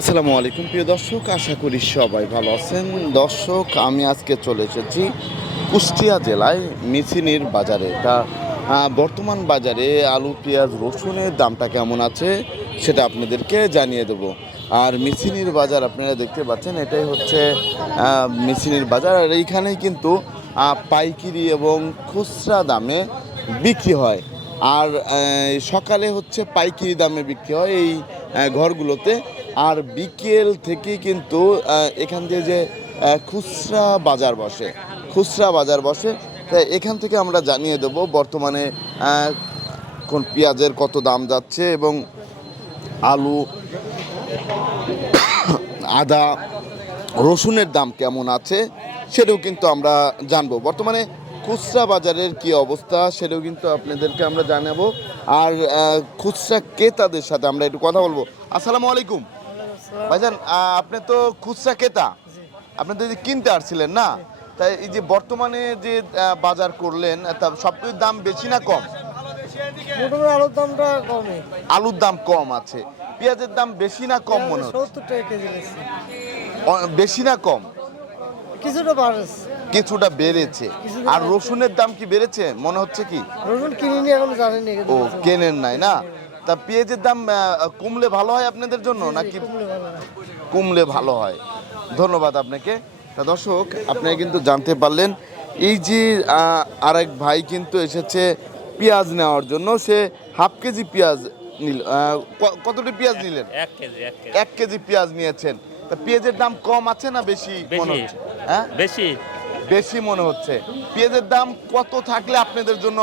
আসসালামু আলাইকুম, প্রিয় দর্শক, আশা করি সবাই ভালো আছেন। দর্শক, আমি আজকে চলে এসেছি কুষ্টিয়া জেলায় মিছিনির বাজারে। তা বর্তমান বাজারে আলু, পেঁয়াজ, রসুনের দামটা কেমন আছে সেটা আপনাদেরকে জানিয়ে দেব। আর মিছিনির বাজার আপনারা দেখতে পাচ্ছেন, এটাই হচ্ছে মিছিনির বাজার। আর এইখানেই কিন্তু পাইকিরি এবং খুচরা দামে বিক্রি হয়। আর সকালে হচ্ছে পাইকিরি দামে বিক্রি হয়। এই ঘরগুলোতে আর বিকেল থেকে কিন্তু এখান দিয়ে যে খুচরা বাজার বসে, খুচরা বাজার বসে, তাই এখান থেকে আমরা জানিয়ে দেবো বর্তমানে কোন পেঁয়াজের কত দাম যাচ্ছে এবং আলু, আদা, রসুনের দাম কেমন আছে সেটাও কিন্তু আমরা জানব। বর্তমানে খুচরা বাজারের কি অবস্থা সেটাও কিন্তু আপনাদেরকে আমরা জানাব। আর খুচরা ক্রেতাদের সাথে আমরা একটু কথা বলব। আসসালামু আলাইকুম। ভাইজান আপনি তো খুচরা ক্রেতা। আপনি তো কিনতে আসছিলেন না? তাই এই যে বর্তমানে যে বাজার করলেন তা সব দাম বেশি না কম? মোটামুটি আলুর দামটা কমে আলুর দাম কম আছে। পেঁয়াজের দাম বেশি না কম মনে হচ্ছে? সত্তর টাকা কেজি বেশি। না কম? কিছুটা বাড়ছে। কিছুটা বেড়েছে। আর রসুনের দাম কি বেড়েছে? মনে হচ্ছে কি? রসুন কিনিনি এখন জানেনি। ও কেনেন নাই না? তা পেঁয়াজের দাম কমলে ভালো হয় আপনাদের জন্য নাকি কমলে ভালো হয়। কমলে ভালো হয়? ধন্যবাদ আপনাকে। তা দর্শক আপনারা কিন্তু জানতে পারলেন এই যে আরেক ভাই কিন্তু এসেছে পেঁয়াজ নেওয়ার জন্য। সে হাফ কেজি পেঁয়াজ নিল কতটি পেঁয়াজ নিলেন? এক কেজি এক কেজি। এক পেঁয়াজ নিয়েছেন। তা পেঁয়াজের দাম কম আছে না বেশি মনে হচ্ছে? হ্যাঁ? বেশি। বেশি মনে হচ্ছে। পেঁয়াজের দাম কত থাকলে আপনাদের জন্য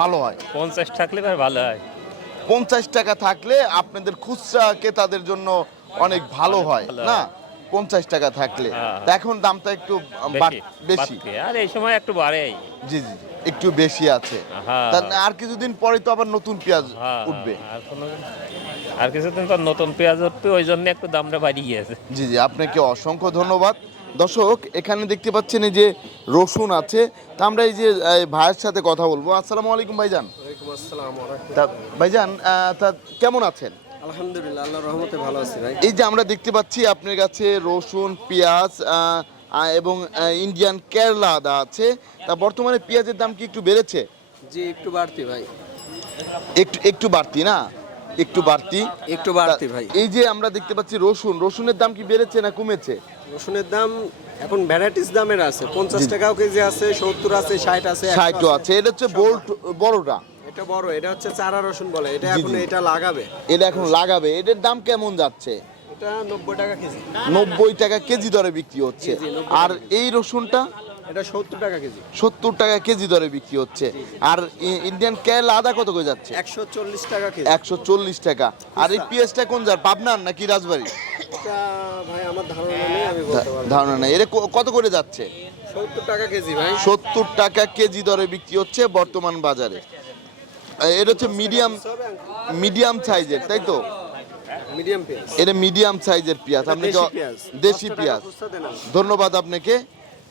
ভালো হয়? পঞ্চাশ থাকলে ভালো হয়। পঞ্চাশ টাকা থাকলে আপনাদের খুচরা ক্রেতাদের জন্য অনেক ভালো হয় না? পঞ্চাশ টাকা থাকলে। হ্যাঁ। এখন দামটা একটু বেশি। আর এই সময় একটু বাড়েই। জি জি একটু বেশি আছে। হ্যাঁ। আর কিছুদিন পরে তো আবার নতুন পেঁয়াজ হ্যাঁ, উঠবে। আর কিছুদিন পর নতুন পেঁয়াজ উঠবে ওই জন্য একটু দামটা বাড়িয়ে গিয়েছে। জি জি আপনাকে অসংখ্য ধন্যবাদ। দর্শক এখানে দেখতে পাচ্ছেন এই যে রসুন আছে। তা আমরা এই যে ভাইয়ের সাথে কথা বলব। আসসালামু আলাইকুম ভাইজান। তা ভাইজান তা কেমন আছেন? আলহামদুলিল্লাহ আল্লাহর রহমতে ভালো আছি ভাই। এই যে আমরা দেখতে পাচ্ছি আপনার কাছে রসুন পেঁয়াজ এবং ইন্ডিয়ান কেরলা আদা আছে। তা বর্তমানে পেঁয়াজের দাম কি একটু বেড়েছে? জি একটু বাড়তি ভাই। একটু একটু বাড়তি না? একটু বাড়তি। একটু বাড়তি ভাই। এই যে আমরা দেখতে পাচ্ছি রসুন রসুনের দাম কি বেড়েছে না কমেছে? রসুনের দাম এখন ভ্যারাইটিস দামের আছে পঞ্চাশ টাকাও কেজি আছে সত্তর আছে ষাট আছে ষাটও আছে। এটা হচ্ছে বোল্ট বড়টা। এটা বড় এটা হচ্ছে চারা রসুন বলে এটা এখন এটা লাগাবে। এটা এখন লাগাবে। এটার দাম কেমন যাচ্ছে? এটা নব্বই টাকা কেজি। নব্বই টাকা কেজি দরে বিক্রি হচ্ছে। জি, জি, 90 আর এই রসুনটা? এটা সত্তর টাকা কেজি। সত্তর টাকা কেজি দরে বিক্রি হচ্ছে। আর ইন্ডিয়ান কেরলা আদা কত করে যাচ্ছে? একশো চল্লিশ টাকা কেজি। একশো চল্লিশ টাকা। আর এই পেঁয়াজটা কোন যার পাবনার নাকি রাজবাড়ি? ভাই আমার ধারণা নেই আমি ধারণা নেই। এটা কত করে যাচ্ছে? সত্তর টাকা কেজি ভাই। সত্তর টাকা কেজি দরে বিক্রি হচ্ছে বর্তমান বাজারে। এটা হচ্ছে মিডিয়াম মিডিয়াম সাইজের তাই তো? মিডিয়াম পেঁয়াজ। এটা মিডিয়াম সাইজের পেঁয়াজ। আপনি দেশি পেঁয়াজ। ধন্যবাদ আপনাকে।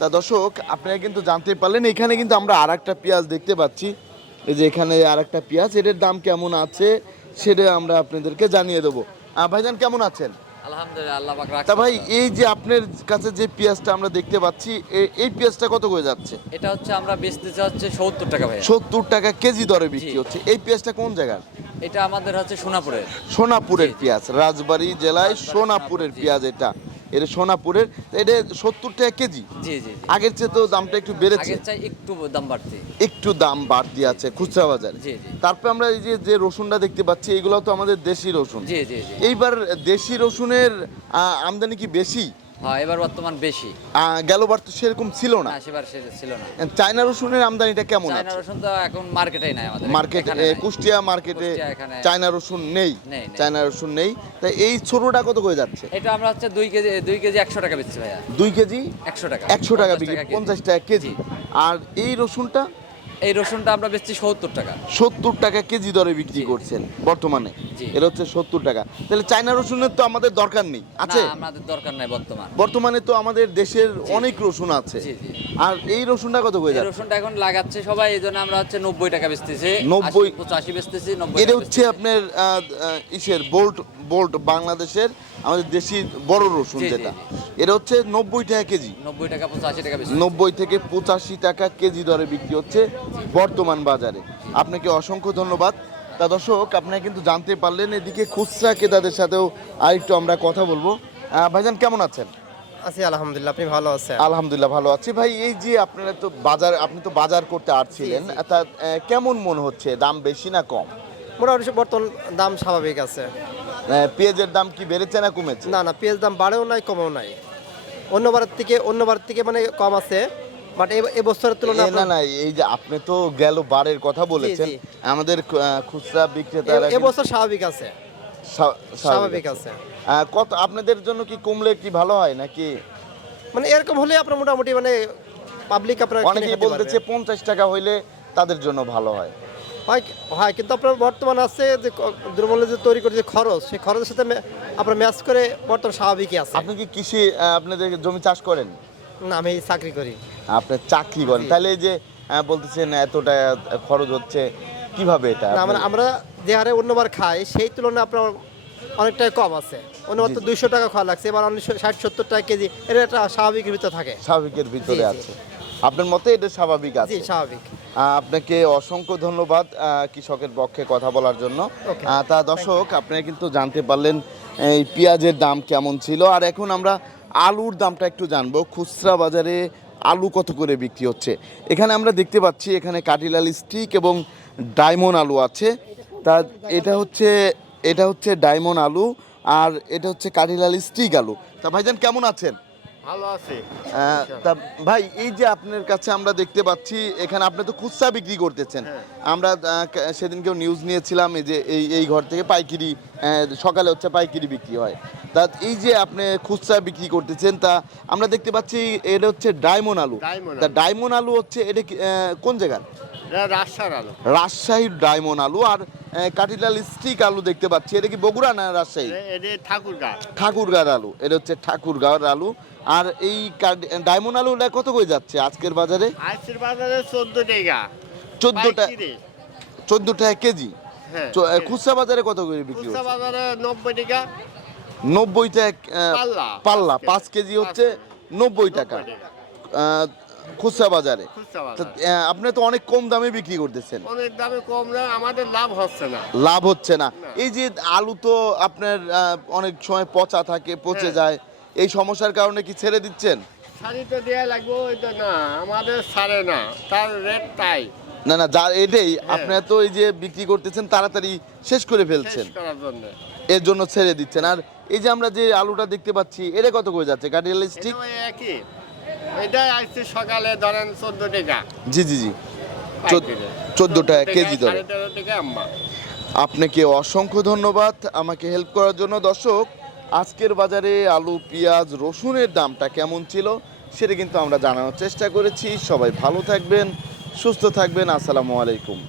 তা দর্শক আপনারা কিন্তু জানতে পারলেন এখানে কিন্তু আমরা আর একটা পেঁয়াজ দেখতে পাচ্ছি। এই যে এখানে আর একটা পেঁয়াজ এটার দাম কেমন আছে সেটা আমরা আপনাদেরকে জানিয়ে দেবো। ভাইজান কেমন আছেন? আলহামদুলিল্লাহ তা ভাই এই যে আপনার কাছে যে পেঁয়াজটা আমরা দেখতে পাচ্ছি এই পেঁয়াজটা কত করে যাচ্ছে? এটা হচ্ছে আমরা বেচতেছি হচ্ছে সত্তর টাকা ভাই সত্তর টাকা কেজি দরে বিক্রি হচ্ছে। এই পেঁয়াজটা কোন জায়গার? এটা আমাদের হচ্ছে সোনাপুরের। সোনাপুরের। পেঁয়াজ রাজবাড়ী জেলায় সোনাপুরের পেঁয়াজ এটা। এটা সোনাপুরের এটা সত্তর টাকা কেজি। জি জি জি। আগের চেয়ে তো দামটা একটু বেড়েছে। একটু দাম বাড়তি একটু দাম বাড়তি আছে খুচরা বাজারে। তারপরে আমরা এই যে যে রসুনটা দেখতে পাচ্ছি এগুলো তো আমাদের দেশি রসুন। এইবার দেশি রসুনের আমদানি কি বেশি? হ্যাঁ এবার বর্তমান বেশি। আহ, গেলবার তো সেরকম ছিল না। সেবার ছিল না। চায়না রসুনের আমদানিটা কেমন চায়না রসুন তো এখন মার্কেটেই নাই আমাদের। মার্কেট কুষ্টিয়া মার্কেটে চায়না রসুন নেই। চায়না রসুন নেই। তাই এই ছোটটা কত করে যাচ্ছে? এটা আমরা হচ্ছে দুই কেজি দুই কেজি একশো টাকা বেচছি ভাইয়া। দুই কেজি একশো টাকা। একশো টাকা 50 বিক্রি। পঞ্চাশ টাকা কেজি। আর এই রসুনটা এই রসুনটা আমরা বেচছি সত্তর টাকা। সত্তর টাকা কেজি দরে বিক্রি করছেন বর্তমানে। এটা হচ্ছে সত্তর টাকা। তাহলে চায়না রসুনের তো আমাদের দরকার নেই। আছে? আমাদের দরকার নাই বর্তমান। বর্তমানে তো আমাদের দেশের অনেক রসুন আছে। আর এই রসুনটা কত হয়ে যাচ্ছে রসুনটা এখন লাগাচ্ছে সবাই এই জন্য আমরা হচ্ছে নব্বই টাকা বেচতেছি। 90 পঁচাশি বেচতেছি নব্বই এটা হচ্ছে আপনার ইসের বোল্ট বোল্ট বাংলাদেশের আমাদের দেশি বড় রসুন যেটা। এটা হচ্ছে নব্বই টাকা কেজি। নব্বই টাকা পঁচাশি টাকা নব্বই থেকে পঁচাশি টাকা কেজি দরে বিক্রি হচ্ছে বর্তমান বাজারে। আপনাকে অসংখ্য ধন্যবাদ। তা দর্শক আপনারা কিন্তু জানতে পারলেন এদিকে খুচরা ক্রেতাদের সাথেও আরেকটু আমরা কথা বলব। ভাইজান কেমন আছেন? আছি আলহামদুলিল্লাহ। আপনি ভালো আছেন? আলহামদুলিল্লাহ ভালো আছি। ভাই এই যে আপনারা তো বাজার আপনি তো বাজার করতে আসছিলেন তা কেমন মনে হচ্ছে? দাম বেশি না কম? মোটামুটি বর্তমান দাম স্বাভাবিক আছে। পেঁয়াজের দাম কি বেড়েছে না কমেছে? না না পেঁয়াজ দাম বাড়েও নাই কমেও নাই। অন্যবারের থেকে অন্যবারের থেকে মানে কম আছে বাট এই বছরের এ, তুলনায় না না এই যে আপনি তো গেল বারের কথা বলেছেন আমাদের খুচরা বিক্রেতারা এবছর স্বাভাবিক আছে। স্বাভাবিক আছে। কত আপনাদের জন্য কি কমলে কি ভালো হয় নাকি? মানে এরকম হলে আপনার মোটামুটি মানে পাবলিক আপনার অনেকেই বলতেছে পঞ্চাশ টাকা হইলে তাদের জন্য ভালো হয়। হয় হয় কিন্তু আপনার বর্তমান আছে যে দ্রব্যমূল্য যে তৈরি করে যে খরচ সেই খরচের সাথে আপনার ম্যাচ করে বর্তমান স্বাভাবিকই আছে। আপনি কি কৃষি আপনাদের জমি চাষ করেন? না আমি চাকরি করি। আপনি চাকরি করেন। তাহলে এই যে বলতেছেন এতটা খরচ হচ্ছে কীভাবে এটা না আমরা আমরা যে হারে অন্যবার খাই সেই তুলনায় আপনার অনেকটাই কম আছে। অন্যবার তো দুইশো টাকা খাওয়া লাগছে এবার অনেক ষাট সত্তর টাকা কেজি এটা একটা স্বাভাবিকের ভিতরে থাকে। স্বাভাবিকের ভিতরে। আছে। আপনার মতে এটা স্বাভাবিক আছে? স্বাভাবিক। আপনাকে অসংখ্য ধন্যবাদ কৃষকের পক্ষে কথা বলার জন্য। তা দর্শক আপনারা কিন্তু জানতে পারলেন এই পেঁয়াজের দাম কেমন ছিল। আর এখন আমরা আলুর দামটা একটু জানব। খুচরা বাজারে আলু কত করে বিক্রি হচ্ছে? এখানে আমরা দেখতে পাচ্ছি এখানে কাটিলাল স্টিক এবং ডায়মন্ড আলু আছে। তা এটা হচ্ছে এটা হচ্ছে ডায়মন্ড আলু আর এটা হচ্ছে কাটিলাল স্টিক আলু। তা ভাইজান কেমন আছেন? ভালো আছে। তা ভাই এই যে আপনার কাছে আমরা দেখতে পাচ্ছি এখানে আপনি তো খুচরা বিক্রি করতেছেন। আমরা সেদিনকেও নিউজ নিয়েছিলাম যে এই এই ঘর থেকে পাইকারি সকালে হচ্ছে পাইকারি বিক্রি হয়। তা এই যে আপনি খুচরা বিক্রি করতেছেন তা আমরা দেখতে পাচ্ছি এটা হচ্ছে ডায়মন্ড আলু। তা আলু। ডায়মন্ড আলু হচ্ছে এটা কোন জায়গার? রাজশাহীর আলো। রাজশাহীর ডায়মন্ড আলু আর আহ, কাটিলাল স্টিক আলু দেখতে পাচ্ছি। এটা কি বগুড়া না রাজশাহী? ঠাকুরগাঁর আলু। এটা হচ্ছে ঠাকুরগাঁর আলু। আর এই ডায়মন্ড আলুটা কত করে যাচ্ছে আজকের বাজারে? আইসির বাজারে চোদ্দ টাকা। চোদ্দটা। চোদ্দ টাকা কেজি? হ্যাঁ খুচরা বাজারে কত করে বিক্রি খুচরা বাজারে নব্বই টাকা। নব্বই টাকা পাল্লা, পাল্লা পাঁচ কেজি। কেজি। হচ্ছে নব্বই টাকা। খুচরা বাজারে। আপনি তো অনেক কম দামে বিক্রি করতেছেন। অনেক দামে কম না আমাদের লাভ হচ্ছে না। লাভ হচ্ছে না। এই যে আলু তো আপনার অনেক সময় পচা থাকে পচে হ্যাঁ। যায় এই সমস্যার কারণে কি ছেড়ে দিচ্ছেন? শাড়ি তো দেওয়া লাগবে ওই তো না আমাদের ছাড়ে না তার রেট তাই। না না যা এটাই হ্যাঁ। আপনারা তো এই যে বিক্রি করতেছেন তাড়াতাড়ি শেষ করে ফেলছেন। এর জন্য ছেড়ে দিচ্ছেন। আর এই যে আমরা যে আলুটা দেখতে পাচ্ছি এটা কত করে যাচ্ছে? কাটিয়াল স্টিক একই। এটাই আসছে সকালে ধরেন চোদ্দ টাকা। জি জি জি। চোদ্দ টাকা কেজি ধরে। আপনাকে অসংখ্য ধন্যবাদ আমাকে হেল্প করার জন্য। দর্শক আজকের বাজারে আলু পেঁয়াজ রসুনের দামটা কেমন ছিল সেটা কিন্তু আমরা জানানোর চেষ্টা করেছি। সবাই ভালো থাকবেন সুস্থ থাকবেন। আসসালামু আলাইকুম।